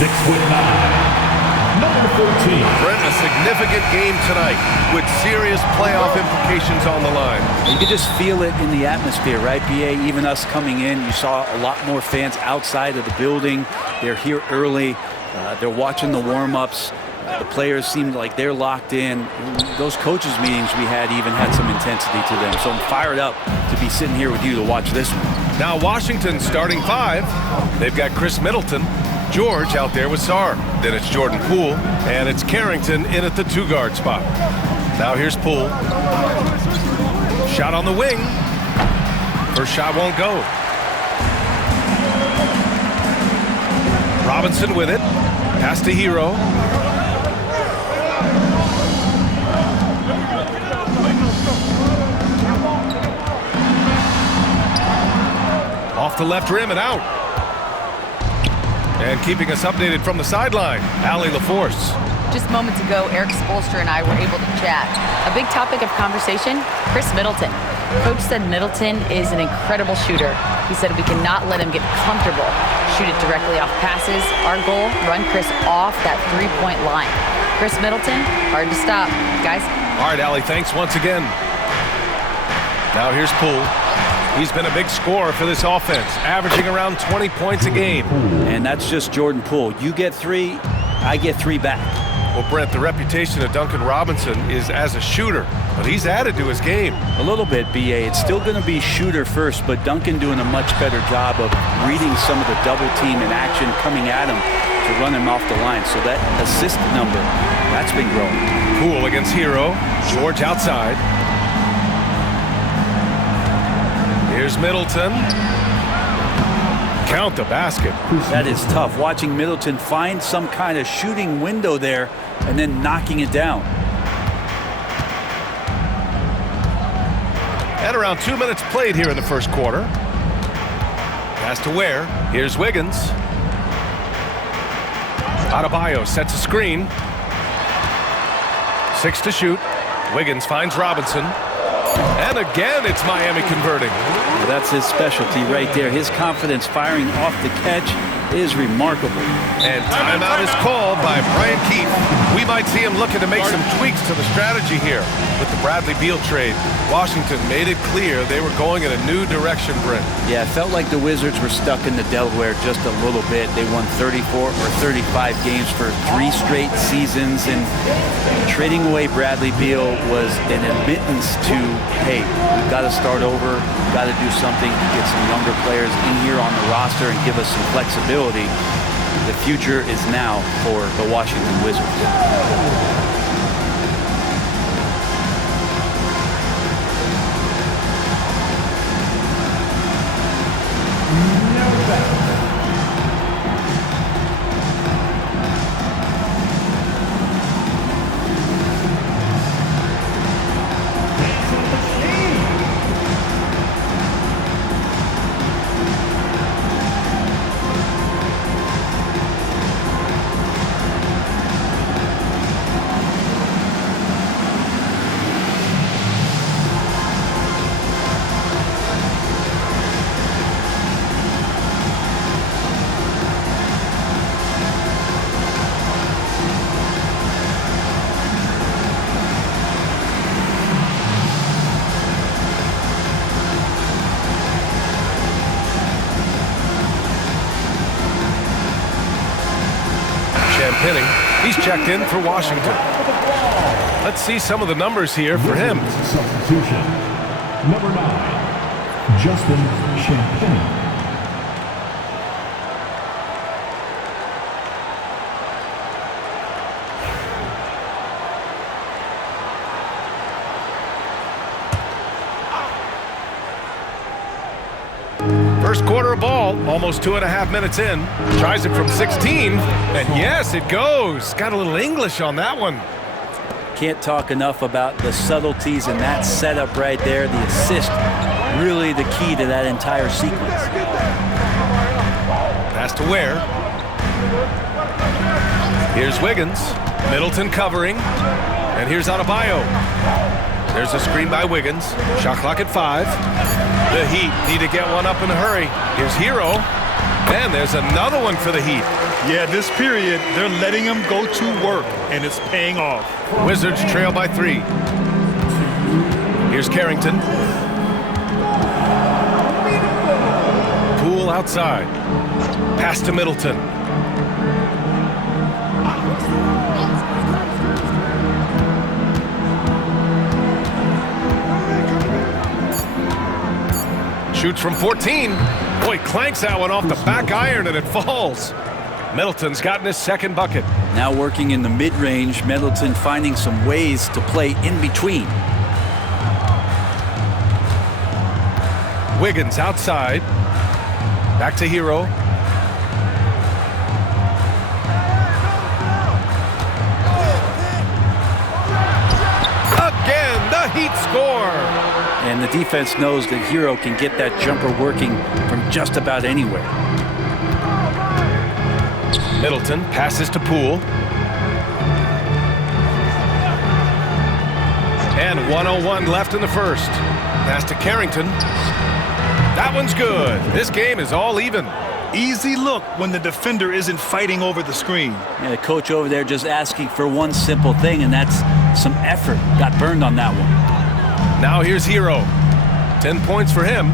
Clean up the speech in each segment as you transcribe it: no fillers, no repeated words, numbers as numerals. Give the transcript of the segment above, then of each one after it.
6'9", number 14. Brent, a significant game tonight with serious playoff implications on the line. You could just feel it in the atmosphere, right, BA? Even us coming in, you saw a lot more fans outside of the building. They're here early. They're watching the warm-ups. The players seem like they're locked in. Those coaches meetings we had even had some intensity to them. So I'm fired up to be sitting here with you to watch this one. Now Washington starting five. They've got Chris Middleton, George out there with Sarr. Then it's Jordan Poole, and it's Carrington in at the two-guard spot. Now here's Poole. Shot on the wing. First shot won't go. Robinson with it. Pass to Hero. Off the left rim and out. And keeping us updated from the sideline, Allie LaForce. Just moments ago, Eric Spoelstra and I were able to chat. A big topic of conversation, Chris Middleton. Coach said Middleton is an incredible shooter. He said we cannot let him get comfortable. Shoot it directly off passes. Our goal, run Chris off that three-point line. Chris Middleton, hard to stop. Guys. All right, Allie, thanks once again. Now here's Poole. He's been a big scorer for this offense, averaging around 20 points a game. And that's just Jordan Poole. You get three, I get three back. Well, Brent, the reputation of Duncan Robinson is as a shooter, but he's added to his game. A little bit, BA. It's still going to be shooter first, but Duncan doing a much better job of reading some of the double team in action coming at him to run him off the line. So that assist number, that's been growing. Poole against Hero. George outside. Here's Middleton. Count the basket. That is tough. Watching Middleton find some kind of shooting window there and then knocking it down. And around 2 minutes played here in the first quarter. Pass to Ware. Here's Wiggins. Adebayo sets a screen. 6 to shoot. Wiggins finds Robinson. And again, it's Miami converting. Well, that's his specialty right there. His confidence firing off the catch is remarkable. And timeout is called by Brian Keefe. We might see him looking to make some tweaks to the strategy here. With the Bradley Beal trade, Washington made it clear they were going in a new direction, Brent. Yeah, it felt like the Wizards were stuck in the Delaware just a little bit. They won 34 or 35 games for 3 straight seasons, and trading away Bradley Beal was an admittance to, hey, we've got to start over, we've got to do something, get some younger players in here on the roster and give us some flexibility. The future is now for the Washington Wizards. Champagnie. He's checked in for Washington. Let's see some of the numbers here for him. Substitution. Number 9, Justin Champagnie. First quarter of ball, almost 2.5 minutes in. Tries it from 16, and yes, it goes. Got a little English on that one. Can't talk enough about the subtleties in that setup right there. The assist, really the key to that entire sequence. Pass to Ware. Here's Wiggins. Middleton covering. And here's Adebayo. There's a screen by Wiggins. Shot clock at 5. The Heat need to get one up in a hurry. Here's Hero. And there's another one for the Heat. Yeah, this period, they're letting him go to work, and it's paying off. Wizards trail by 3. Here's Carrington. Poole outside. Pass to Middleton. Shoots from 14. Boy, clanks that one off the back iron and it falls. Middleton's gotten his second bucket. Now working in the mid-range, Middleton finding some ways to play in between. Wiggins outside. Back to Hero. Again, the Heat score. And the defense knows that Hero can get that jumper working from just about anywhere. Middleton passes to Poole. And 1:01 left in the first. Pass to Carrington. That one's good. This game is all even. Easy look when the defender isn't fighting over the screen. Yeah, the coach over there just asking for one simple thing, and that's some effort. Got burned on that one. Now here's Hero. 10 points for him.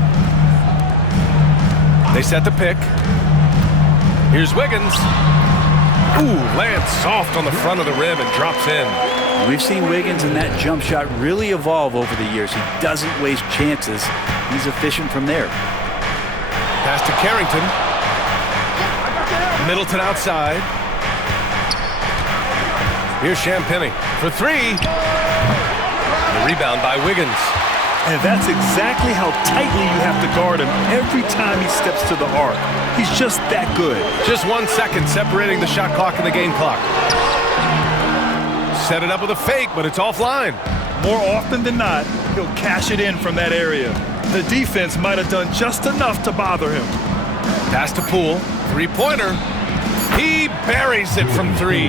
They set the pick. Here's Wiggins. Ooh, lands soft on the front of the rim and drops in. We've seen Wiggins in that jump shot really evolve over the years. He doesn't waste chances. He's efficient from there. Pass to Carrington. Middleton outside. Here's Champagnie for 3. The rebound by Wiggins. And that's exactly how tightly you have to guard him every time he steps to the arc. He's just that good. Just 1 second separating the shot clock and the game clock. Set it up with a fake, but it's offline. More often than not, he'll cash it in from that area. The defense might have done just enough to bother him. Pass to Poole. 3-pointer. He buries it from 3.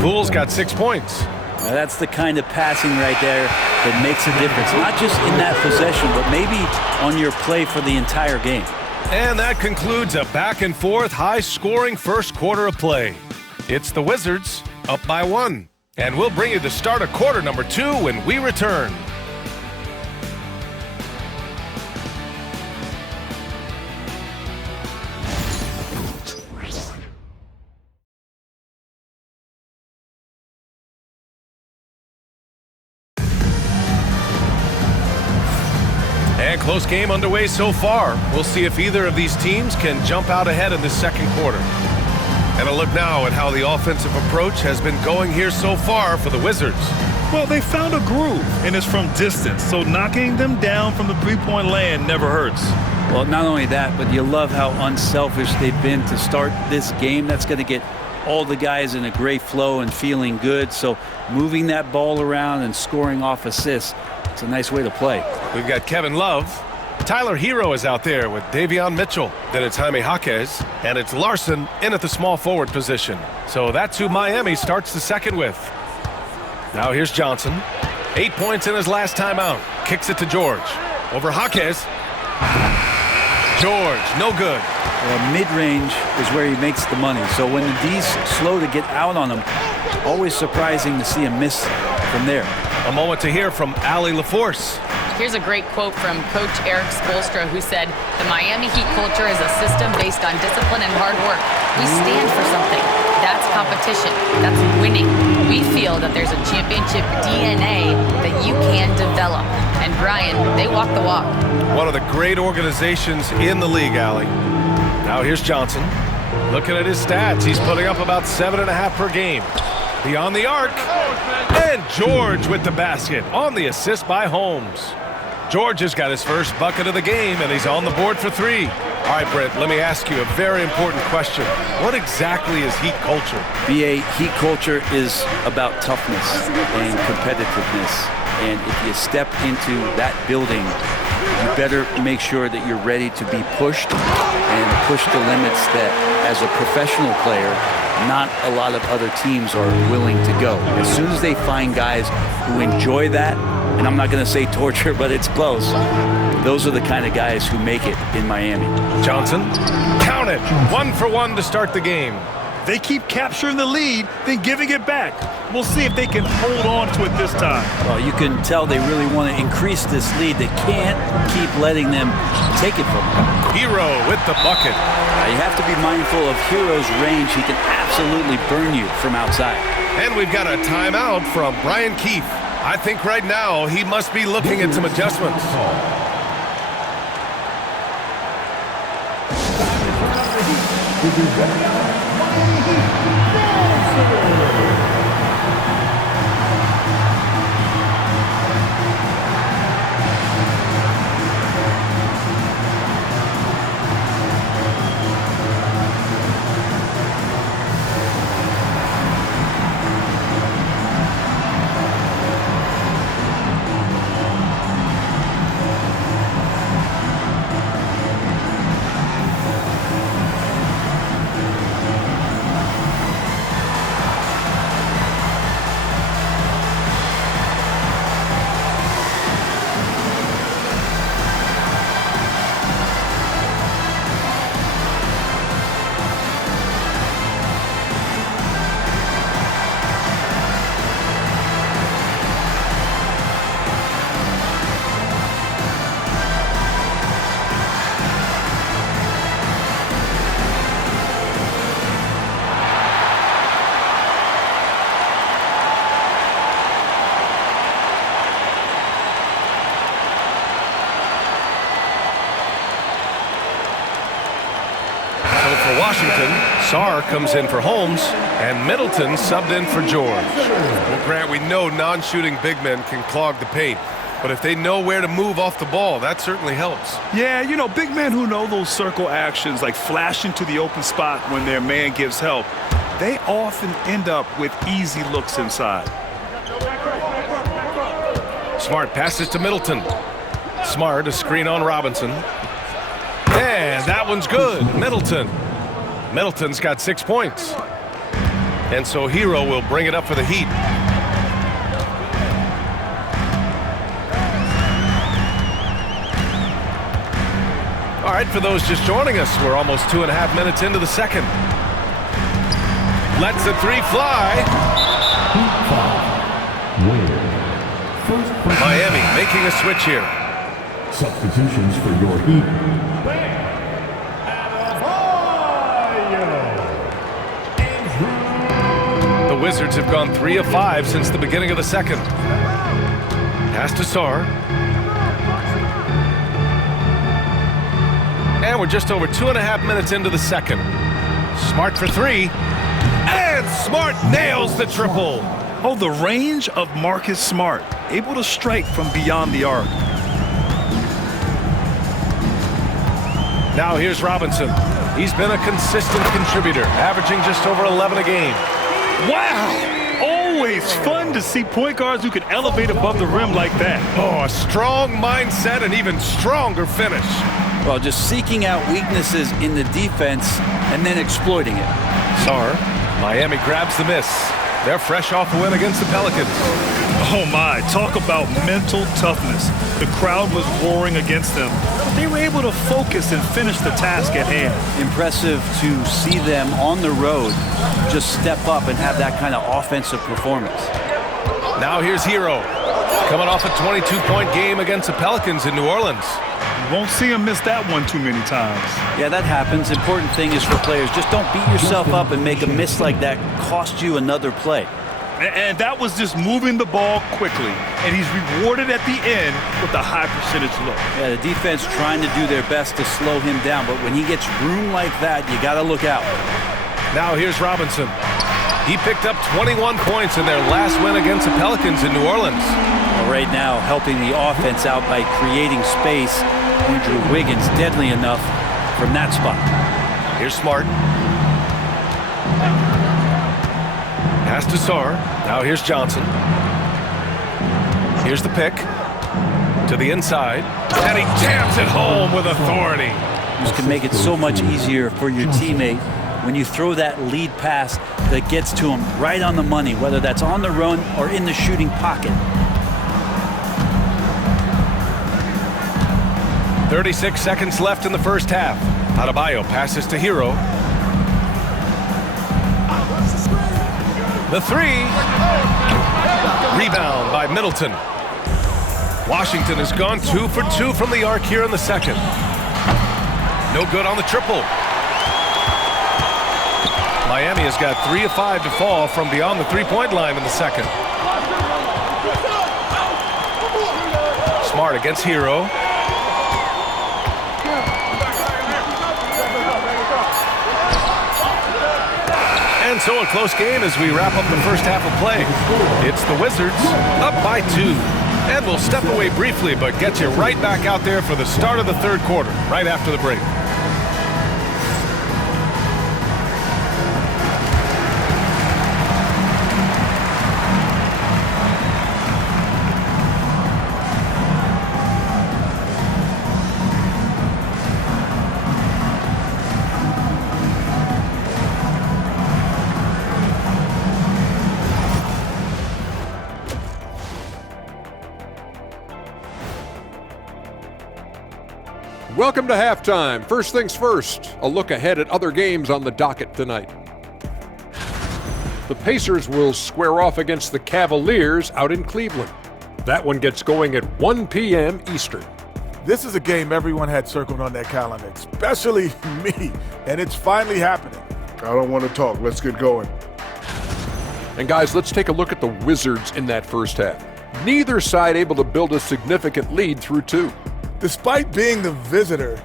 Poole's got 6 points. Now that's the kind of passing right there that makes a difference. Not just in that possession, but maybe on your play for the entire game. And that concludes a back-and-forth, high-scoring first quarter of play. It's the Wizards up by 1. And we'll bring you the start of quarter number 2 when we return. And close game underway so far. We'll see if either of these teams can jump out ahead in this second quarter. And a look now at how the offensive approach has been going here so far for the Wizards. Well, they found a groove, and it's from distance, so knocking them down from the three-point land never hurts. Well, not only that, but you love how unselfish they've been to start this game. That's going to get all the guys in a great flow and feeling good. So moving that ball around and scoring off assists, it's a nice way to play. We've got Kevin Love. Tyler Hero is out there with Davion Mitchell. Then it's Jaime Jaquez. And it's Larson in at the small forward position. So that's who Miami starts the second with. Now here's Johnson. 8 points in his last timeout. Kicks it to George. Over Jaquez. George, no good. Well, mid-range is where he makes the money. So when the D's slow to get out on him, always surprising to see him miss from there. A moment to hear from Allie LaForce. Here's a great quote from Coach Erik Spoelstra, who said, "The Miami Heat culture is a system based on discipline and hard work. We stand for something. That's competition. That's winning. We feel that there's a championship DNA that you can develop." And Brian, they walk the walk. One of the great organizations in the league, Allie. Now here's Johnson. Looking at his stats, he's putting up about 7.5 per game. Beyond the arc. And George with the basket on the assist by Holmes. George has got his first bucket of the game, and he's on the board for 3. All right, Brent, let me ask you a very important question. What exactly is Heat culture? BA, Heat culture is about toughness and competitiveness. And if you step into that building, you better make sure that you're ready to be pushed and push the limits that, as a professional player, not a lot of other teams are willing to go. As soon as they find guys who enjoy that, and I'm not going to say torture, but it's close, Those are the kind of guys who make it in Miami. Johnson, count it. 1 for 1 to start the game. They keep capturing the lead, then giving it back. We'll see if they can hold on to it this time. Well, you can tell they really want to increase this lead. They can't keep letting them take it from them. Hero with the bucket. You have to be mindful of Hero's range. He can absolutely burn you from outside. And we've got a timeout from Brian Keefe. I think right now he must be looking at some adjustments. Washington, Sarr comes in for Holmes, and Middleton subbed in for George. Well, Grant, we know non-shooting big men can clog the paint, but if they know where to move off the ball, that certainly helps. Yeah, you know, big men who know those circle actions, like flashing to the open spot when their man gives help, they often end up with easy looks inside. Smart passes to Middleton. Smart, a screen on Robinson. And that one's good. Middleton's got 6 points. And so Hero will bring it up for the Heat. All right, for those just joining us, we're almost 2.5 minutes into the second. Lets the three fly. Miami making a switch here. Substitutions for your Heat. The Wizards have gone 3 of 5 since the beginning of the second. Pass to Sarr. And we're just over 2.5 minutes into the second. Smart for 3. And Smart nails the triple. Oh, the range of Marcus Smart, able to strike from beyond the arc. Now here's Robinson. He's been a consistent contributor, averaging just over 11 a game. Wow! Always fun to see point guards who can elevate above the rim like that. Oh, a strong mindset and even stronger finish. Well, just seeking out weaknesses in the defense and then exploiting it. Sarr, Miami grabs the miss. They're fresh off a win against the Pelicans. Oh my, talk about mental toughness. The crowd was roaring against them, but they were able to focus and finish the task at hand. Impressive to see them on the road just step up and have that kind of offensive performance. Now here's Hero, coming off a 22-point game against the Pelicans in New Orleans. You won't see him miss that one too many times. Yeah, that happens. Important thing is for players, just don't beat yourself up and make a miss like that cost you another play. And that was just moving the ball quickly. And he's rewarded at the end with a high percentage look. Yeah, the defense trying to do their best to slow him down, but when he gets room like that, you got to look out. Now here's Robinson. He picked up 21 points in their last win against the Pelicans in New Orleans. Well, right now, helping the offense out by creating space. Andrew Wiggins deadly enough from that spot. Here's Smart. Pass to Sarr. Now here's Johnson. Here's the pick. To the inside. And he jams it home with authority. This can make it so much easier for your teammate when you throw that lead pass that gets to him right on the money, whether that's on the run or in the shooting pocket. 36 seconds left in the first half. Adebayo passes to Hero. The three. Rebound by Middleton. Washington has gone 2 for 2 from the arc here in the second. No good on the triple. Miami has got 3 of 5 to fall from beyond the three-point line in the second. Smart against Hero. And so a close game as we wrap up the first half of play. It's the Wizards up by 2. And we'll step away briefly, but get you right back out there for the start of the third quarter, right after the break. Welcome to halftime. First things first, a look ahead at other games on the docket tonight. The Pacers will square off against the Cavaliers out in Cleveland. That one gets going at 1 p.m. Eastern. This is a game everyone had circled on their calendar, especially me, and it's finally happening. I don't want to talk. Let's get going. And guys, let's take a look at the Wizards in that first half. Neither side able to build a significant lead through 2. Despite being the visitor,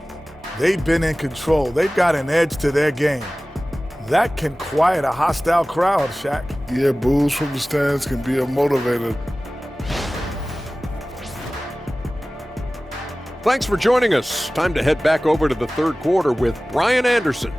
they've been in control. They've got an edge to their game. That can quiet a hostile crowd, Shaq. Yeah, boos from the stands can be a motivator. Thanks for joining us. Time to head back over to the third quarter with Brian Anderson.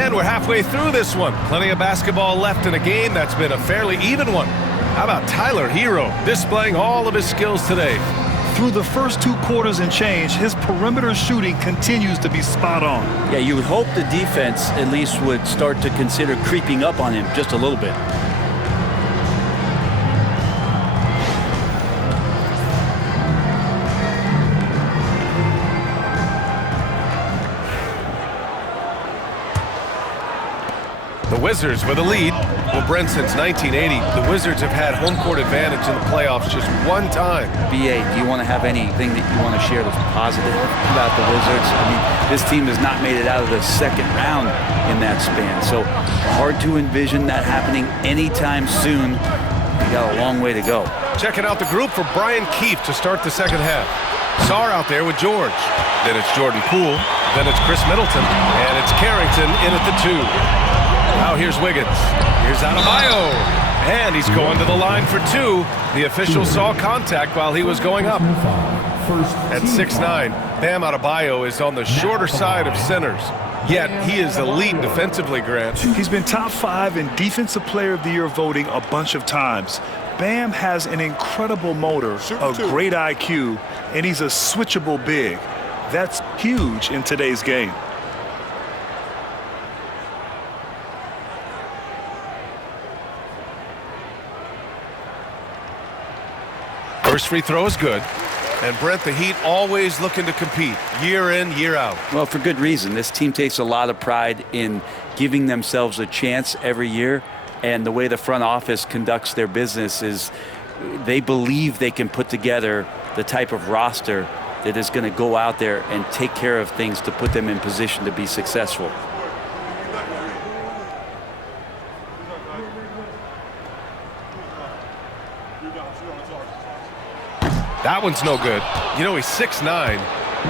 And we're halfway through this one. Plenty of basketball left in a game that's been a fairly even one. How about Tyler Hero displaying all of his skills today? Through the first 2 quarters and change, his perimeter shooting continues to be spot on. Yeah, you would hope the defense at least would start to consider creeping up on him just a little bit. The Wizards with a lead. Well, Brent, since 1980, the Wizards have had home court advantage in the playoffs just one time. BA, do you want to have anything that you want to share that's positive about the Wizards? I mean, this team has not made it out of the second round in that span, so hard to envision that happening anytime soon. We got a long way to go. Checking out the group for Brian Keefe to start the second half. Sarr out there with George. Then it's Jordan Poole. Then it's Chris Middleton. And it's Carrington in at the 2. Now here's Wiggins. Here's Adebayo. And he's going to the line for 2. The official saw contact while he was going up. At 6'9", Bam Adebayo is on the shorter side of centers. Yet he is elite defensively, Grant. He's been top 5 in Defensive Player of the Year voting a bunch of times. Bam has an incredible motor, a great IQ, and he's a switchable big. That's huge in today's game. First free throw is good. And Brent, the Heat always looking to compete year in, year out. Well, for good reason. This team takes a lot of pride in giving themselves a chance every year. And the way the front office conducts their business is they believe they can put together the type of roster that is going to go out there and take care of things to put them in position to be successful. That one's no good. You know, he's 6'9".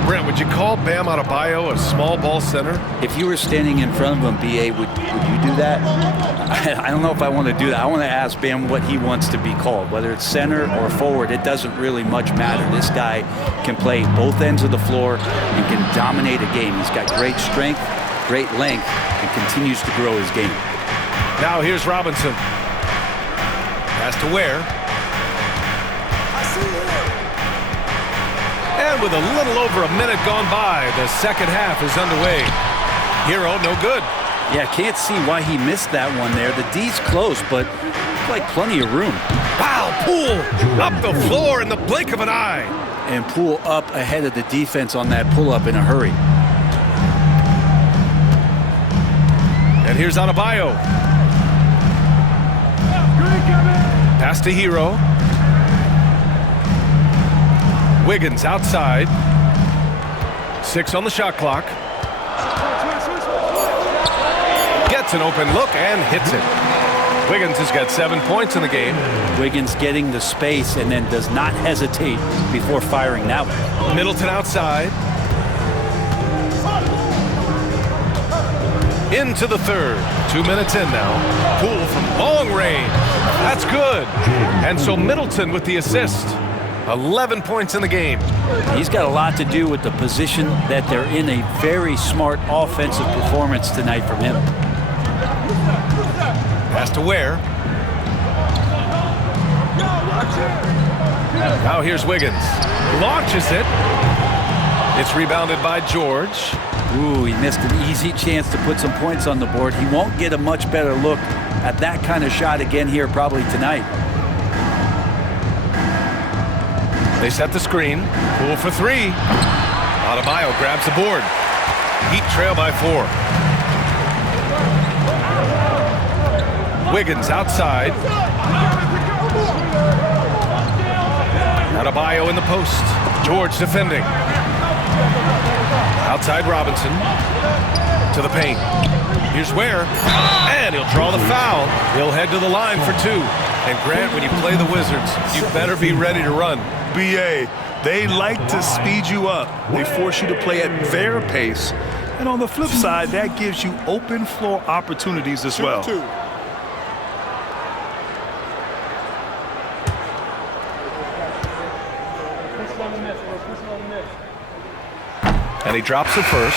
Brent, would you call Bam Adebayo a small ball center? If you were standing in front of him, BA, would you do that? I don't know if I want to do that. I want to ask Bam what he wants to be called, whether it's center or forward. It doesn't really much matter. This guy can play both ends of the floor and can dominate a game. He's got great strength, great length, and continues to grow his game. Now here's Robinson. Has to Ware. And with a little over a minute gone by, the second half is underway. Hero, no good. Yeah, can't see why he missed that one there. The D's close, but like plenty of room. Wow, Poole up the floor in the blink of an eye. And Poole up ahead of the defense on that pull-up in a hurry. And here's Adebayo. Pass to Hero. Wiggins outside. 6 on the shot clock. Gets an open look and hits it. Wiggins has got 7 points in the game. Wiggins getting the space and then does not hesitate before firing that one. Middleton outside. Into the third. 2 minutes in now. Poole from long range. That's good. And so Middleton with the assist. 11 points in the game. He's got a lot to do with the position that they're in. A very smart offensive performance tonight from him. Pass to Ware. Now here's Wiggins. Launches it. It's rebounded by George. Ooh, he missed an easy chance to put some points on the board. He won't get a much better look at that kind of shot again here probably tonight. They set the screen. Poole for 3. Adebayo grabs the board. Heat trail by 4. Wiggins outside. Adebayo in the post. George defending. Outside Robinson. To the paint. Here's Ware. And he'll draw the foul. He'll head to the line for 2. And Grant, when you play the Wizards, you better be ready to run. BA, they like to speed you up. They force you to play at their pace. And on the flip side, that gives you open floor opportunities as well. And he drops the first.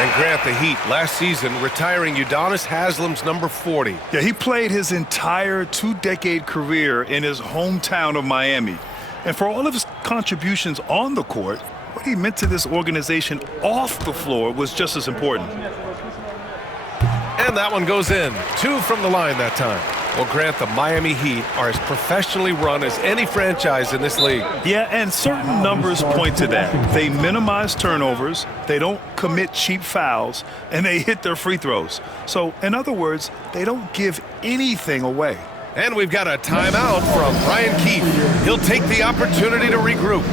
And Grant, the Heat, last season, retiring Udonis Haslam's number 40. Yeah, he played his entire 2-decade career in his hometown of Miami. And for all of his contributions on the court, what he meant to this organization off the floor was just as important. And that one goes in. 2 from the line that time. Well, Grant, the Miami Heat are as professionally run as any franchise in this league. Yeah, and certain numbers point to that. They minimize turnovers, they don't commit cheap fouls, and they hit their free throws. So, in other words, they don't give anything away. And we've got a timeout from Brian Keefe. He'll take the opportunity to regroup.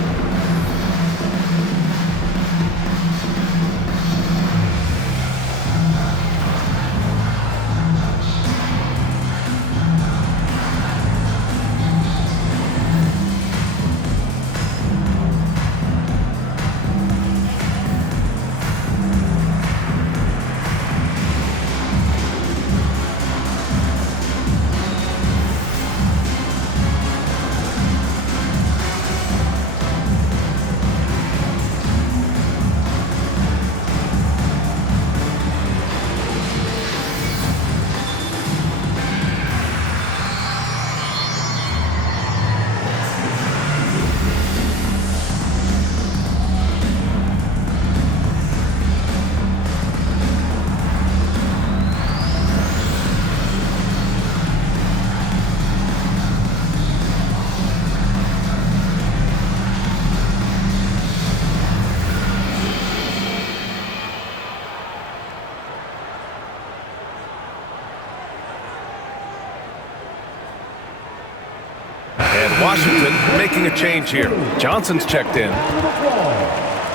Washington making a change here. Johnson's checked in.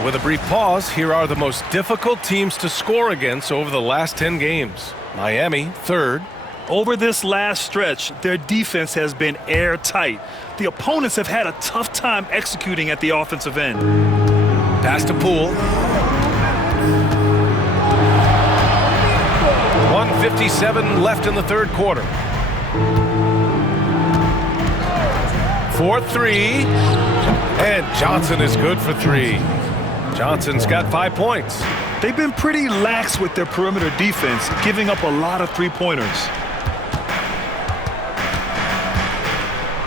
With a brief pause, here are the most difficult teams to score against over the last 10 games. Miami, 3rd. Over this last stretch, their defense has been airtight. The opponents have had a tough time executing at the offensive end. Pass to Poole. 1:57 left in the 3rd quarter. 4-3, and Johnson is good for 3. Johnson's got 5 points. They've been pretty lax with their perimeter defense, giving up a lot of three-pointers.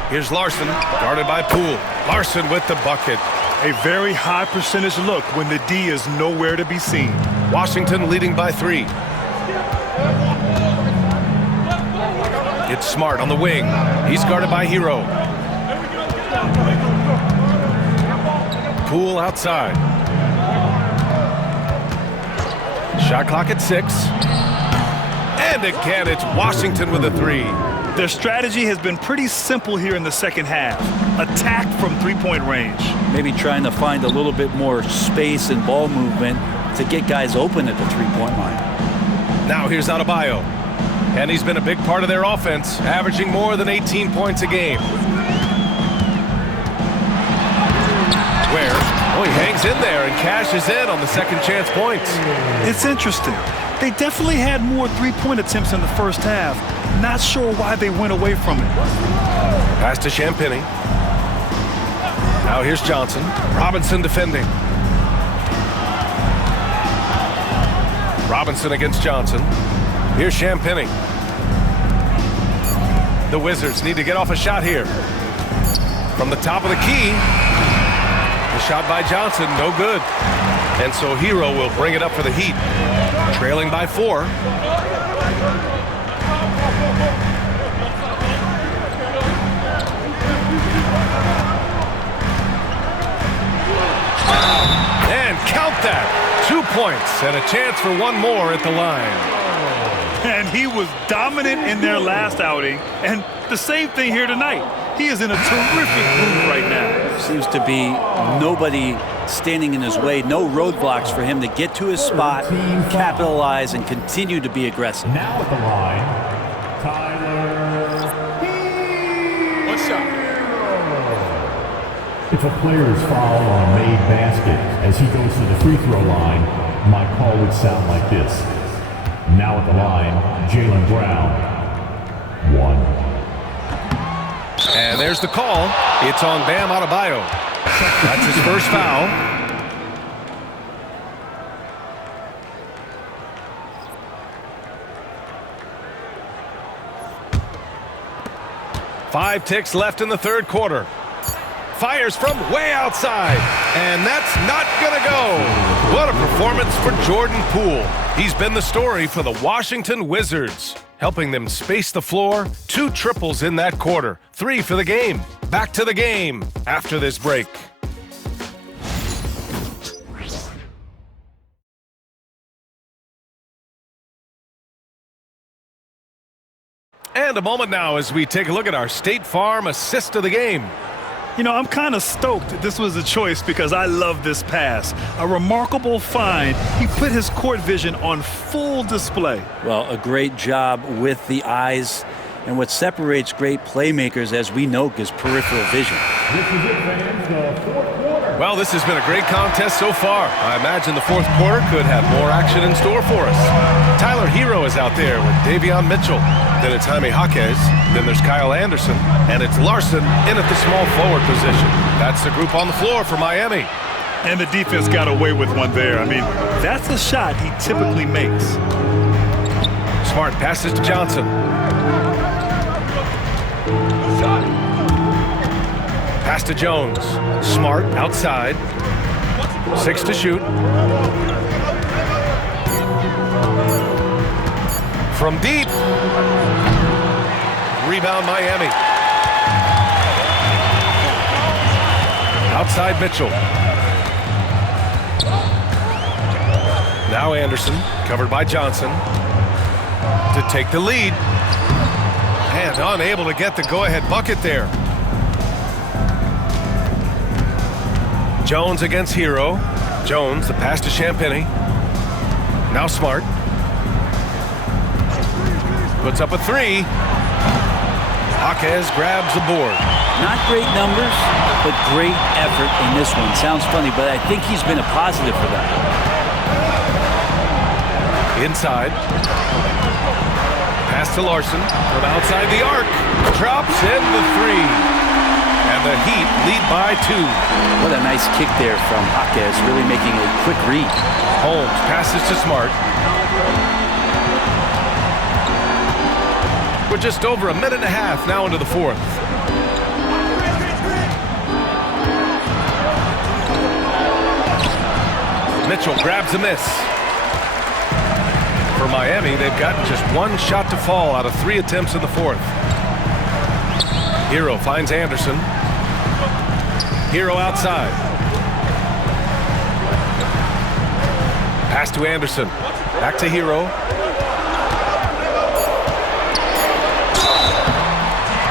Here's Larson, guarded by Poole. Larson with the bucket. A very high percentage look when the D is nowhere to be seen. Washington leading by 3. It's Smart on the wing. He's guarded by Hero. Poole outside. Shot clock at 6. And again, it's Washington with a 3. Their strategy has been pretty simple here in the second half. Attack from three-point range. Maybe trying to find a little bit more space and ball movement to get guys open at the three-point line. Now here's Adebayo. And he's been a big part of their offense, averaging more than 18 points a game. Ware, he hangs in there and cashes in on the second chance points. It's interesting. They definitely had more three-point attempts in the first half. Not sure why they went away from it. Pass to Champagnie. Now here's Johnson. Robinson defending. Robinson against Johnson. Here's Champagnie. The Wizards need to get off a shot here. From the top of the key. The shot by Johnson, no good. And so Hero will bring it up for the Heat. Trailing by 4. And count that. 2 points and a chance for one more at the line. And he was dominant in their last outing. And the same thing here tonight. He is in a terrific mood right now. Seems to be nobody standing in his way. No roadblocks for him to get to his spot, capitalize, and continue to be aggressive. Now at the line, Tyler. What's up? If a player is fouled on a made basket as he goes to the free throw line, my call would sound like this. Now at the line, Jaylen Brown. 1. And there's the call. It's on Bam Adebayo. That's his first foul. Five ticks left in the third quarter. Fires from way outside. And that's not going to go. What a performance for Jordan Poole. He's been the story for the Washington Wizards, helping them space the floor. 2 triples in that quarter. 3 for the game. Back to the game after this break. And a moment now as we take a look at our State Farm assist of the game. You know, I'm kind of stoked this was a choice because I love this pass. A remarkable find. He put his court vision on full display. Well, a great job with the eyes. And what separates great playmakers, as we know, is peripheral vision. Well, this has been a great contest so far. I imagine the fourth quarter could have more action in store for us. Tyler Hero is out there with Davion Mitchell. Then it's Jaime Jaquez. Then there's Kyle Anderson. And it's Larson in at the small forward position. That's the group on the floor for Miami. And the defense got away with one there. I mean, that's a shot he typically makes. Smart passes to Johnson. Pass to Jones. Smart outside. 6 to shoot. From deep. Rebound Miami. Outside Mitchell. Now Anderson, covered by Johnson, to take the lead. And unable to get the go-ahead bucket there. Jones against Hero. Jones, the pass to Champagnie. Now Smart. Puts up a 3. Jaquez grabs the board. Not great numbers, but great effort in this one. Sounds funny, but I think he's been a positive for that. Inside. Pass to Larson from outside the arc. Drops in the 3. And the Heat lead by 2. What a nice kick there from Jaquez, really making a quick read. Holmes passes to Smart. We're just over a minute and a half now into the fourth. Mitchell grabs a miss. For Miami, they've gotten just one shot to fall out of 3 attempts in the fourth. Hero finds Anderson. Hero outside. Pass to Anderson. Back to Hero.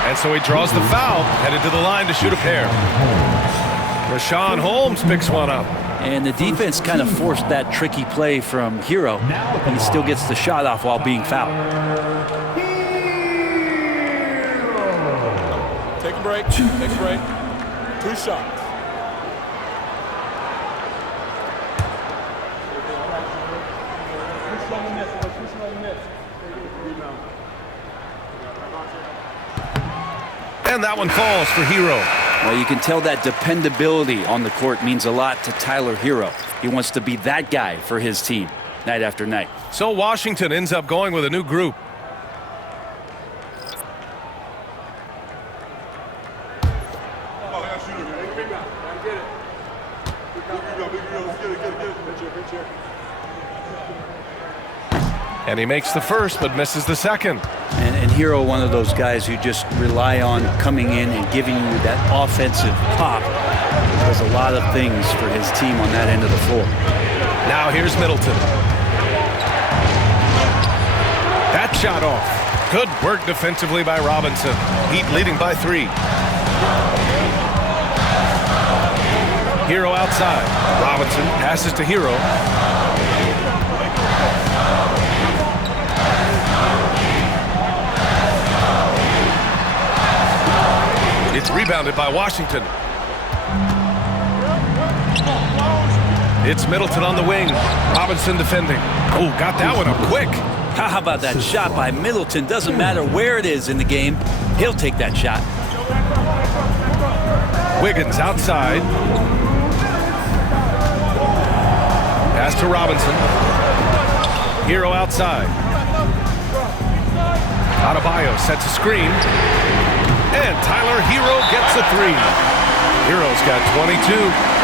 And so he draws the foul, headed to the line to shoot a pair. Richaun Holmes picks one up. And the defense kind of forced that tricky play from Hero. He still gets the shot off while being fouled. Take a break. Take a break. 2 shots. And that one falls for Hero. Well, you can tell that dependability on the court means a lot to Tyler Hero. He wants to be that guy for his team night after night. So Washington ends up going with a new group. And he makes the first, but misses the second. And Hero, one of those guys who just rely on coming in and giving you that offensive pop. Does a lot of things for his team on that end of the floor. Now here's Middleton. That shot off. Good work defensively by Robinson. Heat leading by 3. Hero outside. Robinson passes to Hero. It's rebounded by Washington. It's Middleton on the wing. Robinson defending. Oh, got that one up quick. How about that shot by Middleton? Doesn't matter where it is in the game. He'll take that shot. Wiggins outside. Pass to Robinson. Hero outside. Adebayo sets a screen. And Tyler Hero gets a 3. Hero's got 22.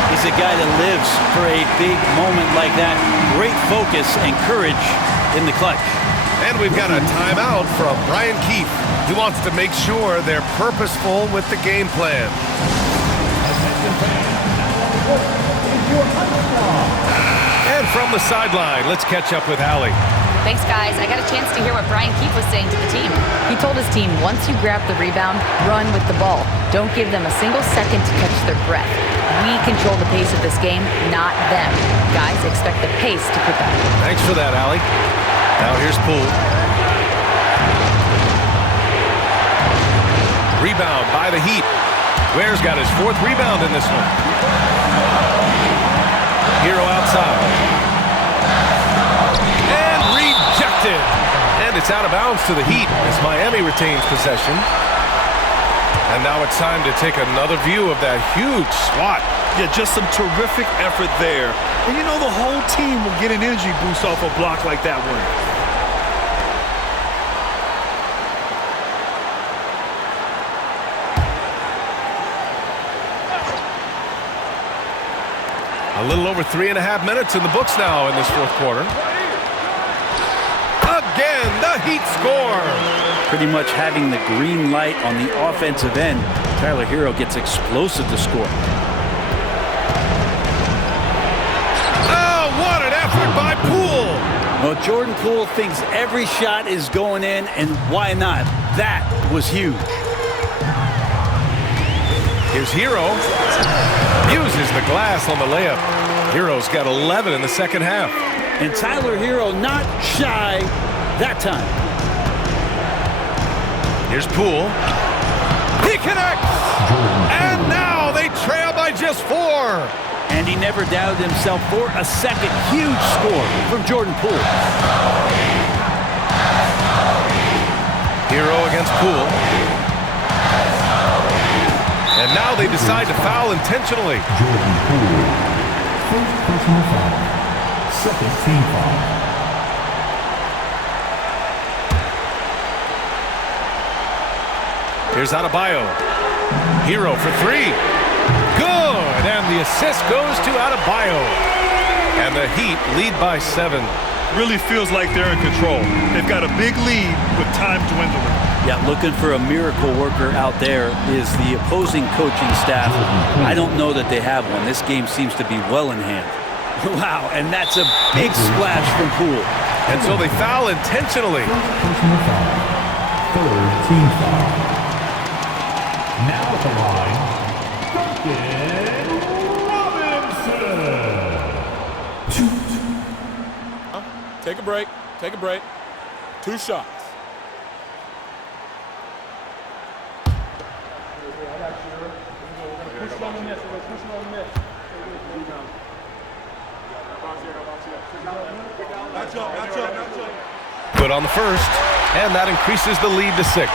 He's a guy that lives for a big moment like that. Great focus and courage in the clutch. And we've got a timeout from Brian Keefe. He wants to make sure they're purposeful with the game plan. And from the sideline, let's catch up with Allie. Thanks, guys. I got a chance to hear what Brian Keefe was saying to the team. He told his team, once you grab the rebound, run with the ball. Don't give them a single second to catch their breath. We control the pace of this game, not them. Guys, expect the pace to pick up. Thanks for that, Allie. Now here's Poole. Rebound by the Heat. Ware's got his 4th rebound in this one. Hero outside. And rejected. And it's out of bounds to the Heat as Miami retains possession. And now it's time to take another view of that huge swat. Yeah, just some terrific effort there. And you know the whole team will get an energy boost off a block like that one. A little over 3.5 minutes in the books now in this 4th quarter. Again, the Heat score. Pretty much having the green light on the offensive end. Tyler Hero gets explosive to score. Oh, what an effort by Poole. Well, Jordan Poole thinks every shot is going in, and why not? That was huge. Here's Hero. Uses the glass on the layup. Hero's got 11 in the second half. And Tyler Hero not shy that time. Here's Poole. He connects! And now they trail by just 4. And he never doubted himself for a second. Huge score from Jordan Poole. Hero against Poole. And now they decide to foul intentionally. Jordan Poole. First personal foul. Second team foul. Here's Adebayo. Hero for 3. Good! And the assist goes to Adebayo. And the Heat lead by 7. Really feels like they're in control. They've got a big lead with time dwindling. Yeah, looking for a miracle worker out there is the opposing coaching staff. I don't know that they have one. This game seems to be well in hand. Wow, and that's a big splash from Poole. And so they foul intentionally. Personal foul. Third team foul. Now at the line, Duncan Robinson. Take a break. Take a break. 2 shots. Good on the first, and that increases the lead to 6.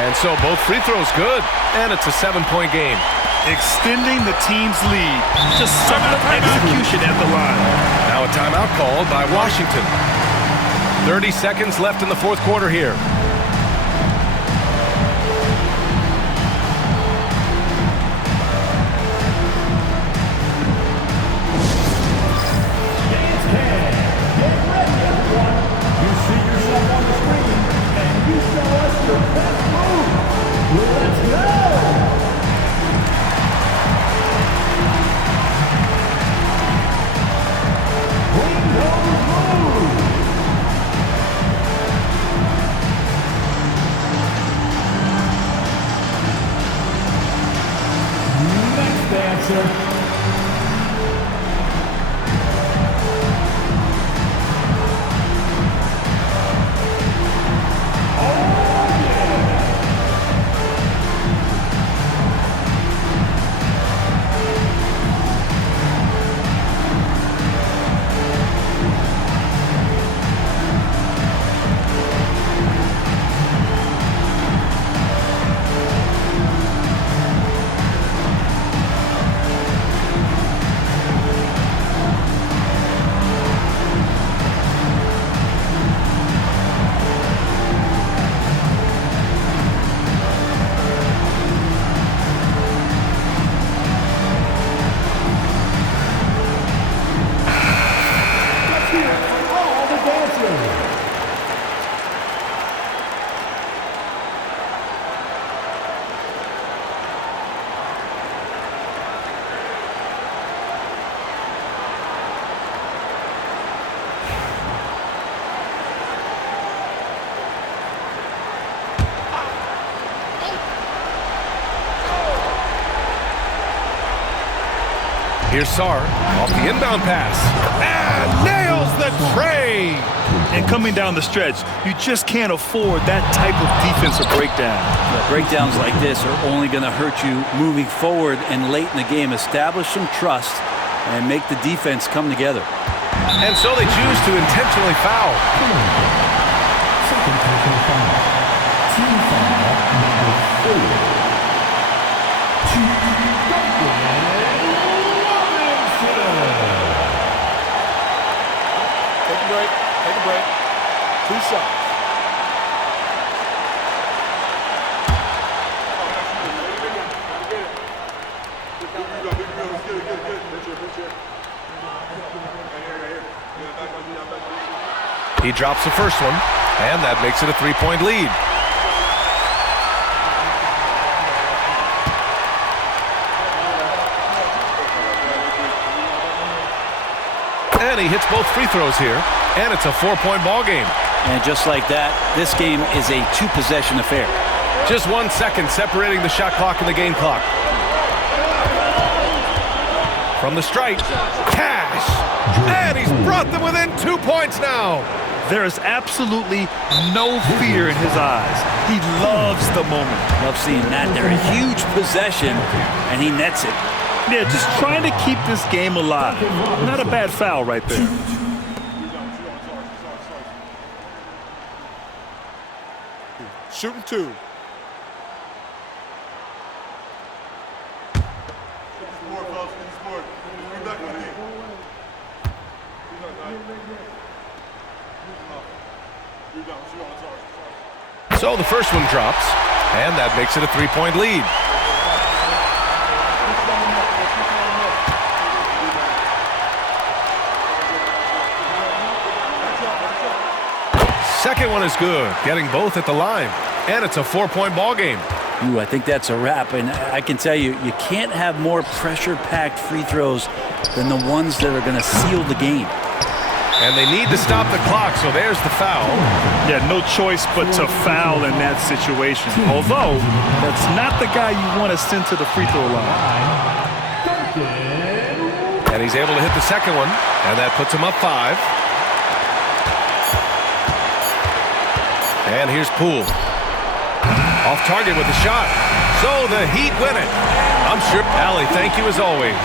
And so both free throws good, and it's a 7-point game. Extending the team's lead. Just solid execution at the line. Now a timeout called by Washington. 30 seconds left in the fourth quarter here. Here's Sarr off the inbound pass and nails the tray. And coming down the stretch, you just can't afford that type of defensive breakdown. Breakdowns like this are only going to hurt you moving forward and late in the game. Establish some trust and make the defense come together. And so they choose to intentionally foul. Second personal foul. Team foul number 4. Take a break. Take a break. 2 shots. He drops the first one, and that makes it a 3-point lead. And he hits both free throws here, and it's a 4-point ball game. And just like that, this game is a 2-possession affair. Just 1 second separating the shot clock and the game clock. From the strike, Cash, and he's brought them within 2 points now. There is absolutely no fear in his eyes. He loves the moment. Love seeing that. They're a huge possession, and he nets it. Yeah, just trying to keep this game alive. Not a bad foul right there. Shooting 2. So the first one drops, and that makes it a 3-point lead. Second one is good, getting both at the line. And it's a 4-point ball game. Ooh, I think that's a wrap. And I can tell you, you can't have more pressure-packed free throws than the ones that are going to seal the game. And they need to stop the clock, so there's the foul. Yeah, no choice but to foul in that situation. Although, that's not the guy you want to send to the free throw line. And he's able to hit the second one, and that puts him up 5. And here's Poole. Off target with the shot. So the Heat win it. I'm sure. Allie, thank you as always.